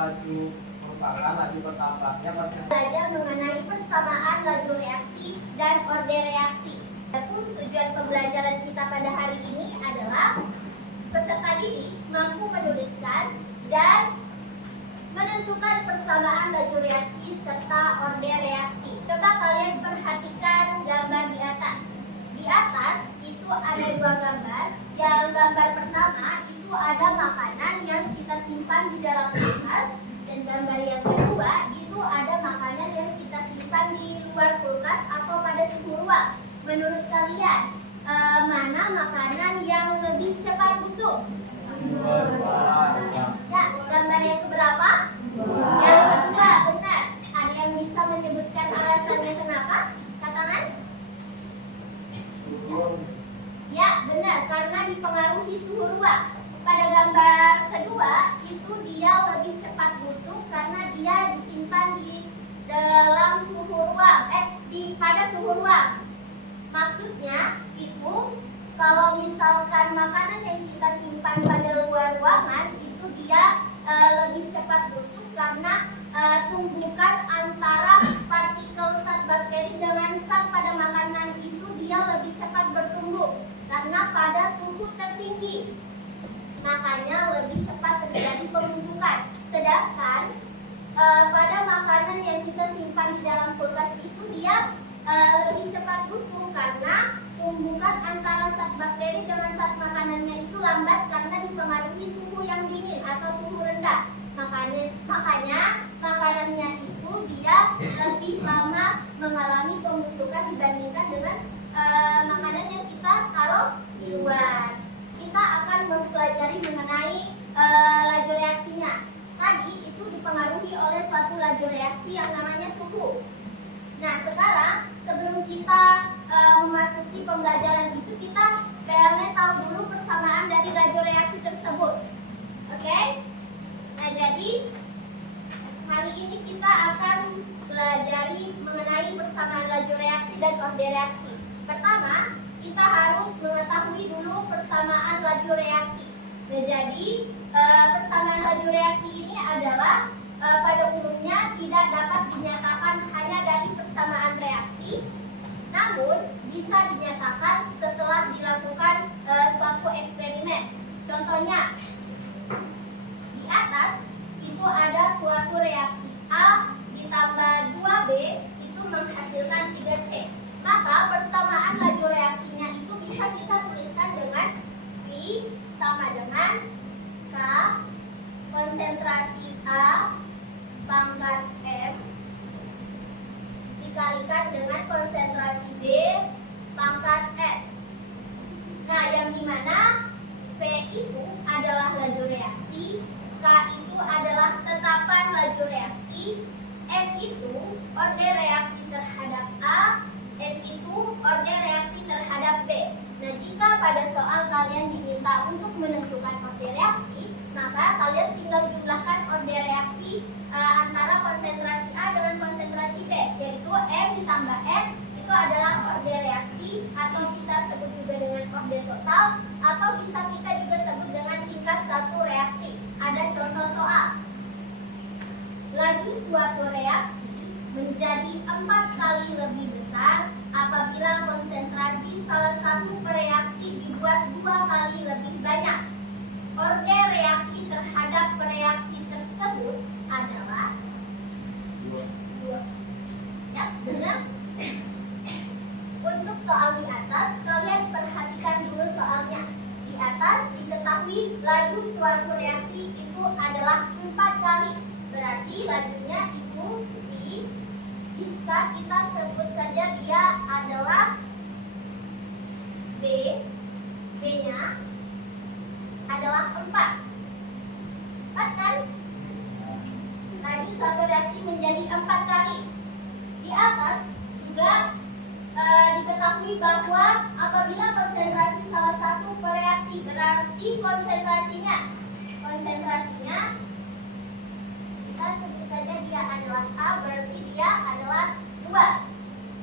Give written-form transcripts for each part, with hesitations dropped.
laju merupakan laju bertambahnya belajar mengenai persamaan laju reaksi dan order reaksi. Adapun tujuan pembelajaran kita pada hari ini adalah peserta didik mampu menuliskan dan menentukan persamaan laju reaksi serta order reaksi. Coba kalian perhatikan gambar di atas. Di atas itu ada dua gambar. Yang gambar pertama itu ada makanan yang kita simpan di dalam kulkas, dan gambar yang kedua itu ada makanan yang kita simpan di luar kulkas atau pada suhu ruang. Menurut kalian, mana makanan yang lebih cepat busuk? Ya, gambar yang keberapa? Yang kedua, benar. Ada yang bisa menyebutkan alasannya kenapa? Katakan. Ya, benar. Karena dipengaruhi suhu ruang. Pada gambar kedua, itu dia lebih cepat busuk karena dia disimpan di dalam suhu ruang. Pada suhu ruang. Maksudnya itu kalau misalkan makanan yang kita simpan pada luar ruangan itu dia lebih cepat busuk karena tumbukan antara partikel zat bakteri dengan zat pada makanan itu dia lebih cepat bertumbuh karena pada suhu tertinggi. Makanya lebih cepat terjadi pembusukan. Sedangkan pada makanan yang kita simpan di dalam kulkas itu dia lebih cepat busuk karena tumbukan antara zat bakteri dengan zat makanannya itu lambat karena dipengaruhi suhu yang dingin atau suhu rendah. Makanya makanannya itu dia lebih lama mengalami pembusukan dibandingkan dengan makanan yang kita taruh di luar. Kita akan mempelajari mengenai laju reaksinya. Tadi itu dipengaruhi oleh suatu laju reaksi yang namanya suhu. Nah, sekarang sebelum kita memasuki pembelajaran itu, kita pengen tahu dulu persamaan dari laju reaksi tersebut. Oke? Nah, jadi hari ini kita akan pelajari mengenai persamaan laju reaksi dan order reaksi. Pertama, kita harus mengetahui dulu persamaan laju reaksi. Nah, jadi persamaan laju reaksi ini adalah pada umumnya tidak dapat dinyatakan hanya dari persamaan reaksi, namun bisa dinyatakan setelah dilakukan suatu eksperimen. Contohnya, di atas itu ada suatu reaksi A ditambah 2B itu menghasilkan 3C. Maka persamaan laju reaksinya itu bisa kita tuliskan dengan V sama dengan K konsentrasi A pangkat M dikalikan dengan konsentrasi B pangkat N. Nah, yang dimana P itu adalah laju reaksi, K itu adalah tetapan laju reaksi, M itu order reaksi terhadap A, N itu order reaksi terhadap B. Nah, jika pada soal kalian diminta untuk menentukan order reaksi, maka kalian tinggal jumlahkan order reaksi antara konsentrasi A dengan konsentrasi B, yaitu M ditambah N itu adalah order reaksi, atau kita sebut juga dengan order total, atau bisa kita juga sebut dengan tingkat satu reaksi. Ada contoh soal. Laju suatu reaksi menjadi 4 kali lebih besar apabila konsentrasi salah satu reaksi dibuat 2 kali lebih banyak. Order reaksi terhadap reaksi tersebut adalah 2. Ya, benar? Untuk soal di atas, kalian perhatikan dulu soalnya. Di atas diketahui laju suatu reaksi itu adalah 4 kali. Berarti lajunya itu bisa kita sebut saja dia adalah B. B-nya adalah 4. 4 kan? Laju suatu reaksi menjadi 4 kali. Di atas juga diketahui bahwa apabila konsentrasi salah satu reaksi, berarti konsentrasinya kita sebut saja dia adalah A, berarti dia adalah 2.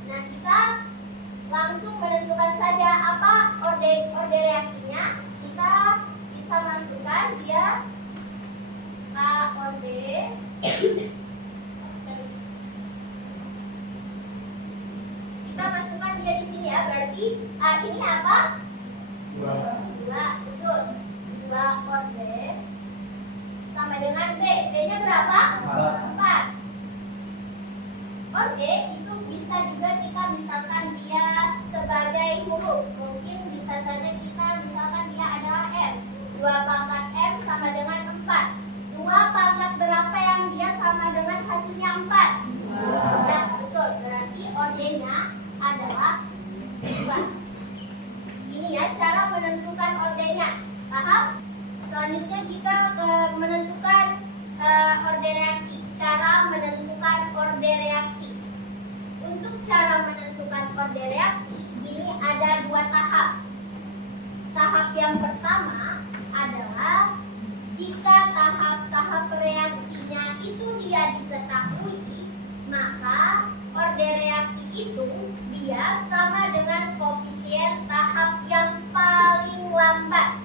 Nah, kita langsung menentukan saja apa order reaksinya. Kita bisa masukkan dia A orde. Kita masukkan dia di sini ya. Berarti A ini apa? 2. Betul. 2 orde sama dengan B. B-nya berapa? 4. Orde itu bisa juga kita misalkan dia sebagai huruf. Mungkin bisa saja kita misalkan dia adalah M. 2 pangkat M sama dengan 4. 2 pangkat berapa yang dia sama dengan hasilnya 4? Ya, betul. Berarti ordenya adalah 2. Ini ya cara menentukan ordenya. Paham? Selanjutnya kita menentukan orde reaksi. Cara menentukan orde reaksi. Untuk cara menentukan orde reaksi ini ada 2 tahap. Tahap yang pertama adalah jika tahap-tahap reaksinya itu dia diketahui, maka orde reaksi itu dia sama dengan koefisien tahap yang paling lambat.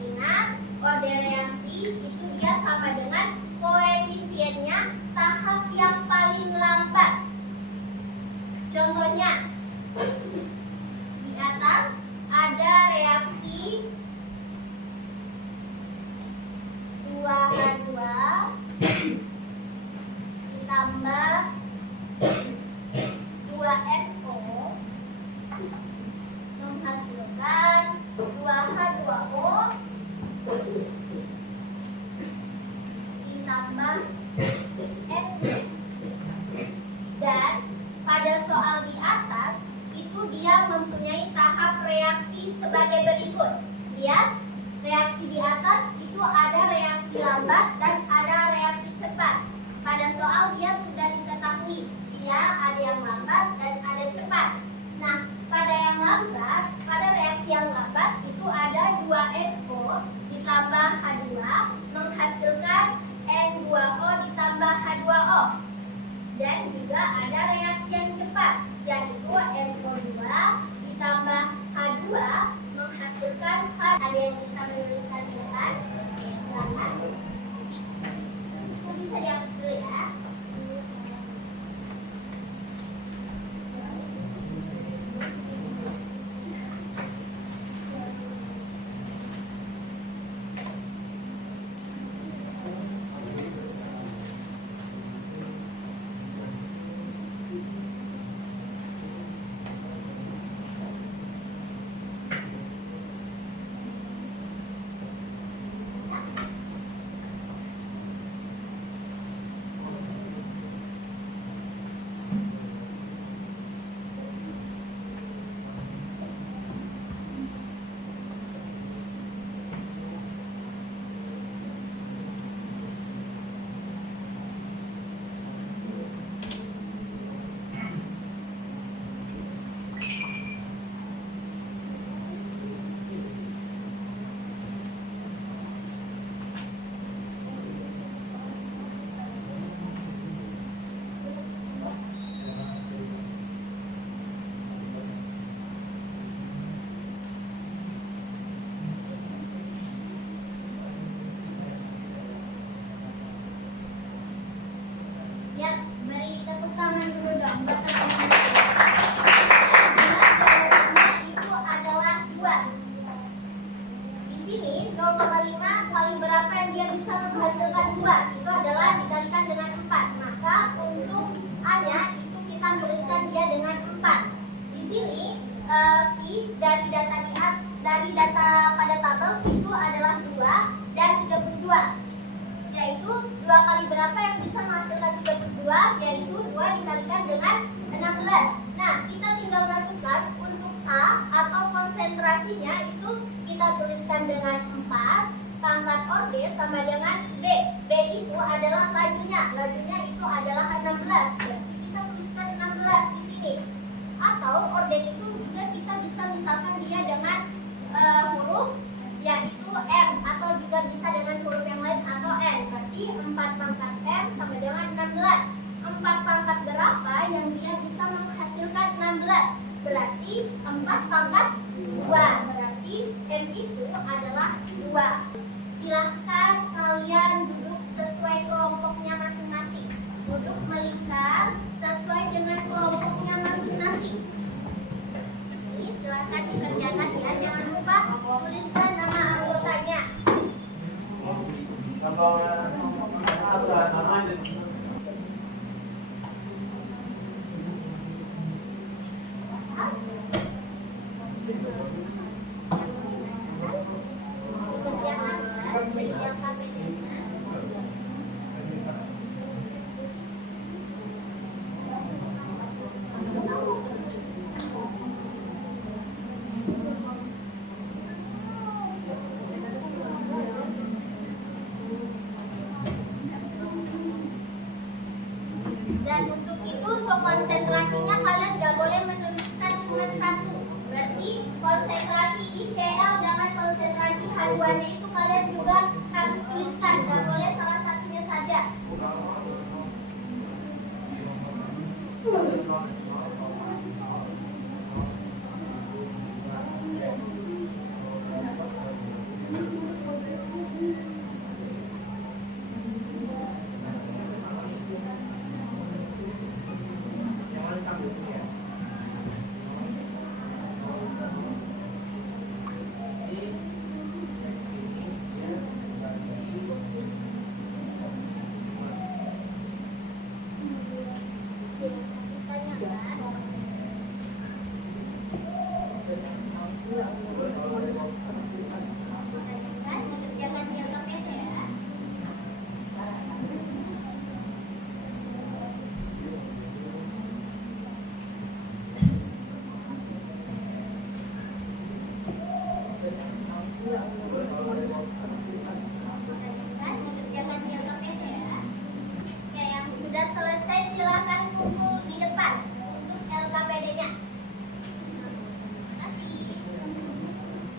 Ingat, orde reaksi itu dia sama dengan koefisiennya tahap yang paling lambat. Contohnya, di atas ada reaksi 2H2 ditambah 2NO menghasilkan 2H2O ditambah NO. Dan pada soal di atas itu dia mempunyai tahap reaksi sebagai berikut. Lihat, reaksi di atas itu ada reaksi lambat dan ada reaksi cepat. Pada soal dia sudah diketahui, dia ada yang lambat dan ada cepat. Nah, pada yang lambat, pada reaksi yang lambat itu ada 2NO ditambah H2 menghasilkan N2O ditambah H2O. Dan juga ada reaksi yang cepat, yaitu NO2 ditambah H2 menghasilkan H. Ada yang bisa menuliskan dengan silakan. Itu bisa dihapus dulu ya. Ya, beri tepuk tangan dulu dong buat teman-teman. Jawabannya itu adalah 2. Di sini 0,5 kali berapa yang dia bisa menghasilkan 2? Itu adalah dikalikan dengan 4. Maka untuk A-nya itu kita tuliskan dia dengan 4. Di sini I dari data pada tabel itu adalah 2 dan 32. Yaitu 2 kali berapa yang bisa menghasilkan 32, yaitu 2 dikalikan dengan 16. Nah, kita tinggal masukkan untuk A atau konsentrasinya itu kita tuliskan dengan 4, pangkat orde sama dengan B. B itu adalah lajunya itu adalah 16. Jadi kita tuliskan 16 di sini. Atau orde itu juga kita bisa misalkan dia dengan huruf yaitu M, atau juga bisa dengan huruf yang lain atau N. Berarti 4 pangkat M sama dengan 16. 4 pangkat berapa yang dia bisa menghasilkan 16? Berarti 4 pangkat 2. Berarti M itu adalah 2. Silahkan kalian duduk silahkan dikerjakan ya. Jangan lupa tuliskan nama anggotanya. Kerjakan ya, beri jangka pendeknya. Dan untuk itu, untuk konsentrasinya kalian gak boleh menuliskan cuma satu. Berarti konsentrasi ICL dengan konsentrasi H2-nya itu kalian juga harus tuliskan. Gak boleh salah satunya saja. Dikerjakan jangka pendek ya. Dikerjakan jangka pendek ya. Oke, yang sudah selesai silahkan kumpul di depan untuk LKPD-nya.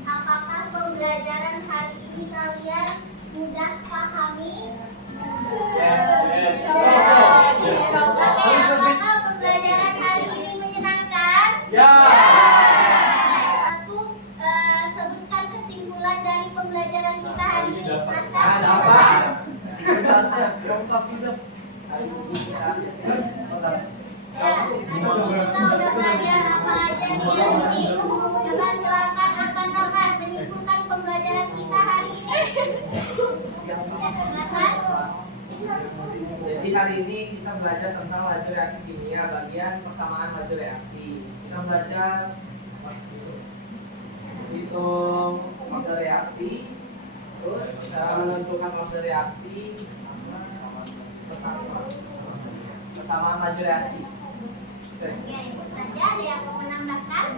Apakah pembelajaran hari ini kalian mudah pahami? Oke, apakah pembelajaran hari ini menyenangkan? Ya. Satu, sebutkan kesimpulan dari pembelajaran kita hari ini. Santai. Dapat. Santai. Kompak bisa. Ya, hari ini kita udah belajar apa aja nih hari ini. Coba silakan angkat-angkat menyimpulkan pembelajaran kita hari ini. Ya, silakan. Jadi hari ini kita belajar tentang laju reaksi kimia bagian persamaan laju reaksi. Kita belajar hitung mode reaksi, terus cara menentukan mode reaksi, persamaan laju reaksi. Oke, itu saja. Ada yang mau menambahkan?